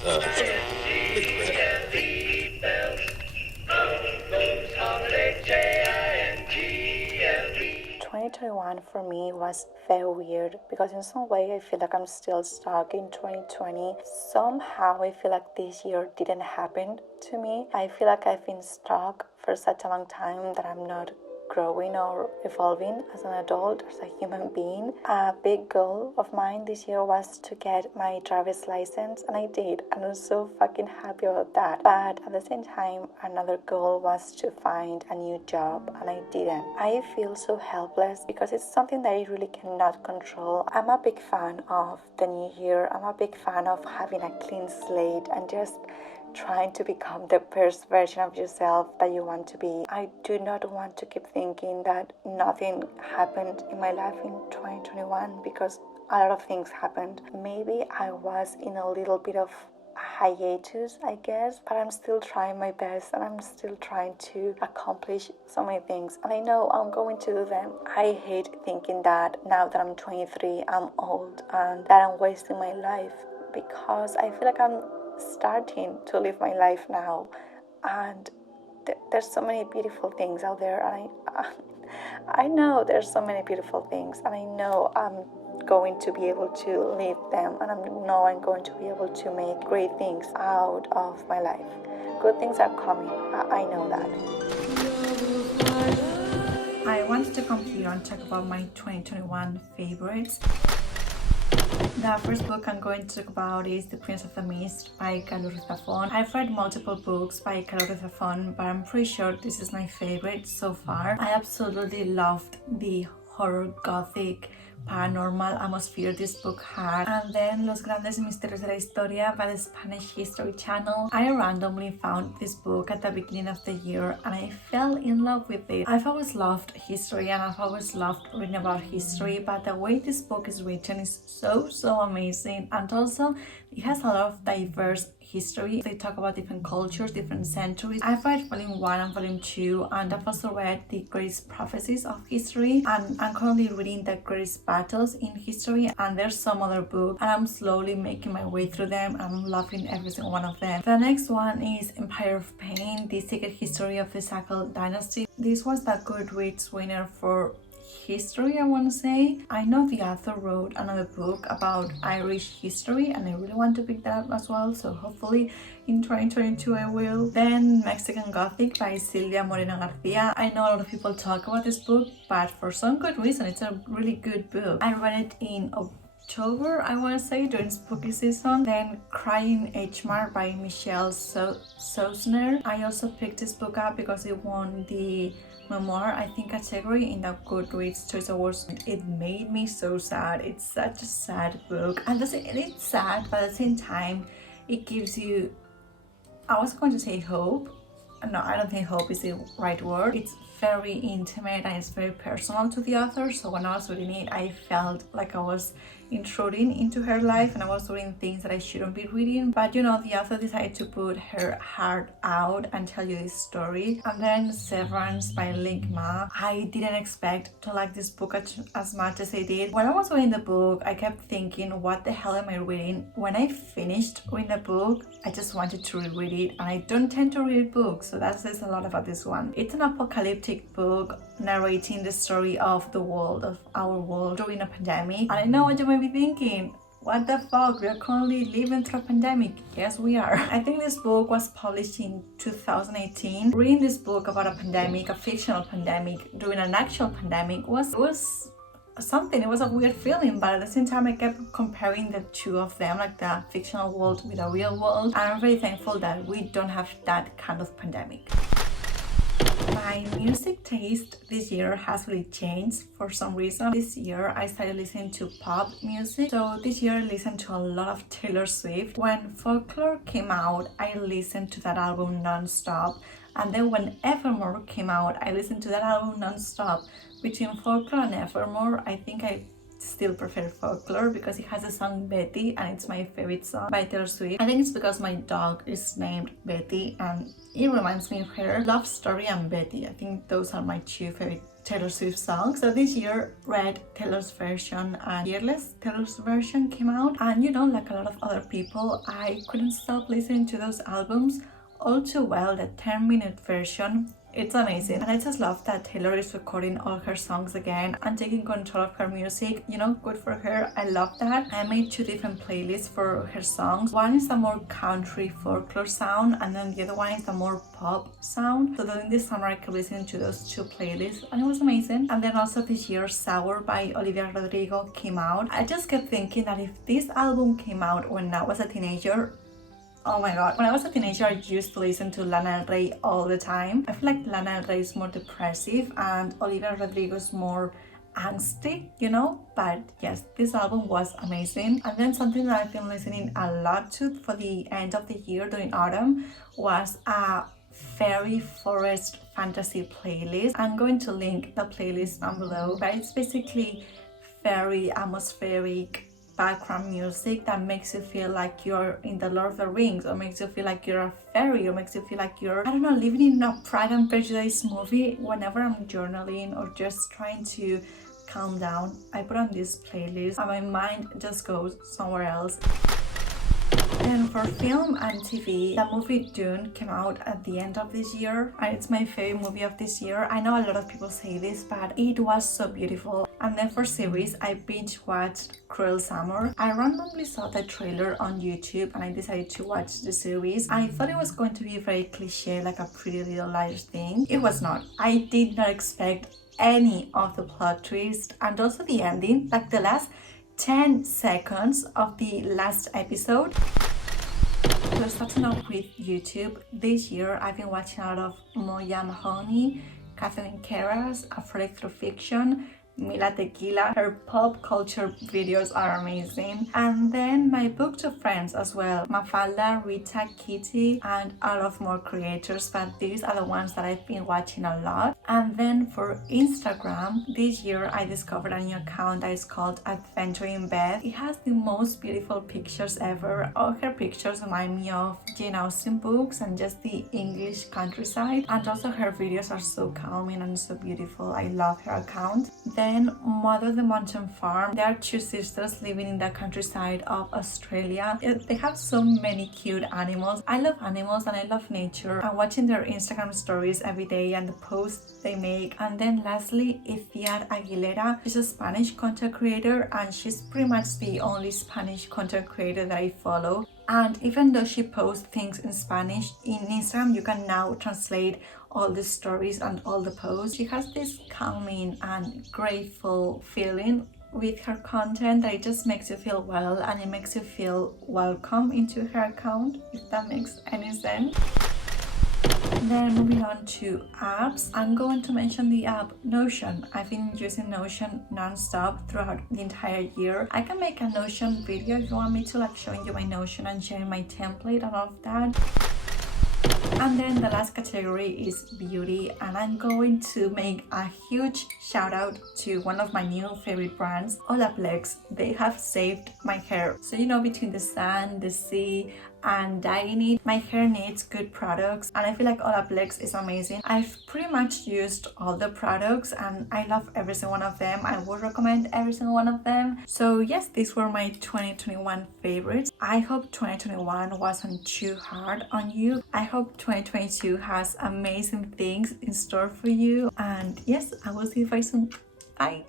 ...2021 for me was very weird because in some way I feel like I'm still stuck in 2020. Somehow I feel like this year didn't happen to me. I feel like I've been stuck for such a long time that I'm not growing or evolving as an adult, as a human being. A big goal of mine this year was to get my driver's license, and I did, and I'm so fucking happy about that. But at the same time, another goal was to find a new job, and I didn't. I feel so helpless because it's something that I really cannot control. I'm a big fan of the new year. I'm a big fan of having a clean slate and just trying to become the best version of yourself that you want to be. I do not want to keep thinking that nothing happened in my life in 2021 because a lot of things happened. Maybe I was in a little bit of hiatus, I guess, but I'm still trying my best and I'm still trying to accomplish so many things, and I know I'm going to do them. I hate thinking that now that I'm 23, I'm old and that I'm wasting my life, because I feel like I'm starting to live my life now, and there's so many beautiful things out there, and I know there's so many beautiful things, and I know I'm going to be able to live them, and I know I'm going to be able to make great things out of my life. Good things are coming. I know that. I wanted to come here and talk about my 2021 favorites. The first book I'm going to talk about is The Prince of the Mist by Zafón. I've read multiple books by Zafón, but I'm pretty sure this is my favorite so far. I absolutely loved the horror, gothic, paranormal atmosphere this book had. And then Los Grandes Misterios de la Historia by the Spanish History Channel. I randomly found this book at the beginning of the year and I fell in love with it. I've always loved history and I've always loved reading about history, but the way this book is written is so amazing, and also it has a lot of diverse history. They talk about different cultures, different centuries. I've read volume 1 and volume 2, and I've also read the greatest prophecies of history, and I'm currently reading the greatest battles in history, and there's some other books, and I'm slowly making my way through them. I'm loving every single one of them. The next one is Empire of Pain, the secret history of the sackler dynasty. This was the Goodreads winner for history, I want to say. I know the author wrote another book about Irish history and I really want to pick that up as well, so hopefully in 2022 I will. Then Mexican Gothic by Silvia Moreno-Garcia. I know a lot of people talk about this book, but for some good reason it's a really good book. I read it in October, I want to say, during spooky season. Then Crying H-Mart by Michelle Zauner. I also picked this book up because it won the memoir, I think, category in the Goodreads Choice Awards. It made me so sad. It's such a sad book, and it's sad, but at the same time it gives you, I was going to say hope. No, I don't think hope is the right word. It's very intimate and it's very personal to the author, so when I was reading it I felt like I was intruding into her life and I was reading things that I shouldn't be reading, but you know, the author decided to put her heart out and tell you this story. And then Severance by Ling. I didn't expect to like this book as much as I did. When I was reading the book I kept thinking, what the hell am I reading? When I finished reading the book I just wanted to reread it, and I don't tend to read books, so that says a lot about this one. It's an apocalyptic book narrating the story of the world, of our world during a pandemic. And I know what you may be thinking, what the fuck, we are currently living through a pandemic. Yes, we are. I think this book was published in 2018. Reading this book about a pandemic, a fictional pandemic, during an actual pandemic was something. It was a weird feeling, but at the same time I kept comparing the two of them, like the fictional world with the real world, and I'm very thankful that we don't have that kind of pandemic. My music taste this year has really changed for some reason. This year I started listening to pop music, so this year I listened to a lot of Taylor Swift. When Folklore came out I listened to that album non-stop, and then when Evermore came out I listened to that album non-stop. Between Folklore and Evermore I think I still prefer folklore because it has the song Betty, and it's my favorite song by Taylor Swift. I think it's because my dog is named Betty and it reminds me of her. Love Story and Betty, I think those are my two favorite Taylor Swift songs. So this year, Red, Taylor's version, and Fearless, Taylor's version came out, and you know, like a lot of other people, I couldn't stop listening to those albums. All Too Well, the 10-minute version, it's amazing. And I just love that Taylor is recording all her songs again and taking control of her music. You know, good for her. I love that. I made two different playlists for her songs. One is the more country folklore sound, and then the other one is the more pop sound. So during this summer I kept listening to those two playlists and it was amazing. And then also this year, Sour by Olivia Rodrigo came out. I just kept thinking that if this album came out when I was a teenager, oh my god, when I was a teenager I used to listen to Lana Del Rey all the time. I feel like Lana Del Rey is more depressive and Olivia Rodrigo is more angsty, you know, but yes, this album was amazing. And then something that I've been listening a lot to for the end of the year during autumn was a fairy forest fantasy playlist. I'm going to link the playlist down below, but it's basically fairy atmospheric background music that makes you feel like you're in the Lord of the Rings, or makes you feel like you're a fairy, or makes you feel like you're, I don't know, living in a Pride and Prejudice movie. Whenever I'm journaling or just trying to calm down, I put on this playlist and my mind just goes somewhere else. And for film and TV, the movie Dune came out at the end of this year and it's my favorite movie of this year. I know a lot of people say this, but it was so beautiful. And then for series, I binge watched Cruel Summer. I randomly saw the trailer on YouTube and I decided to watch the series. I thought it was going to be very cliche, like a Pretty Little Liars thing. It was not. I did not expect any of the plot twist and also the ending, like the last 10 seconds of the last episode. So starting off with YouTube, this year I've been watching a lot of Moya Mahoney, Catherine Carras, Afraid Through Fiction, Mila Tequila. Her pop culture videos are amazing. And then my book to friends as well, Mafalda, Rita, Kitty, and a lot more creators, but these are the ones that I've been watching a lot. And then for Instagram, this year I discovered a new account that is called Adventure in Bed. It has the most beautiful pictures ever. All her pictures remind me of Jane Austen books and just the English countryside, and also her videos are so calming and so beautiful. I love her account. Then Mother the Mountain Farm. There are two sisters living in the countryside of Australia. They have so many cute animals. I love animals and I love nature. I'm watching their Instagram stories every day and the posts they make. And then lastly, Ithia Aguilera. She's a Spanish content creator and she's pretty much the only Spanish content creator that I follow. And even though she posts things in Spanish, in Instagram you can now translate all the stories and all the posts. She has this calming and grateful feeling with her content that it just makes you feel well and it makes you feel welcome into her account, if that makes any sense. Then moving on to apps, I'm going to mention the app Notion. I've been using Notion non-stop throughout the entire year. I can make a Notion video if you want me to, like showing you my Notion and sharing my template and all of that. And then the last category is beauty, and I'm going to make a huge shout out to one of my new favorite brands, Olaplex. They have saved my hair. So you know, between the sun, the sea, and dyeing it, my hair needs good products, and I feel like Olaplex is amazing. I've pretty much used all the products and I love every single one of them. I would recommend every single one of them. So yes, these were my 2021 favorites. I hope 2021 wasn't too hard on you. I hope 2022 has amazing things in store for you, and yes, I will see you very soon. Bye.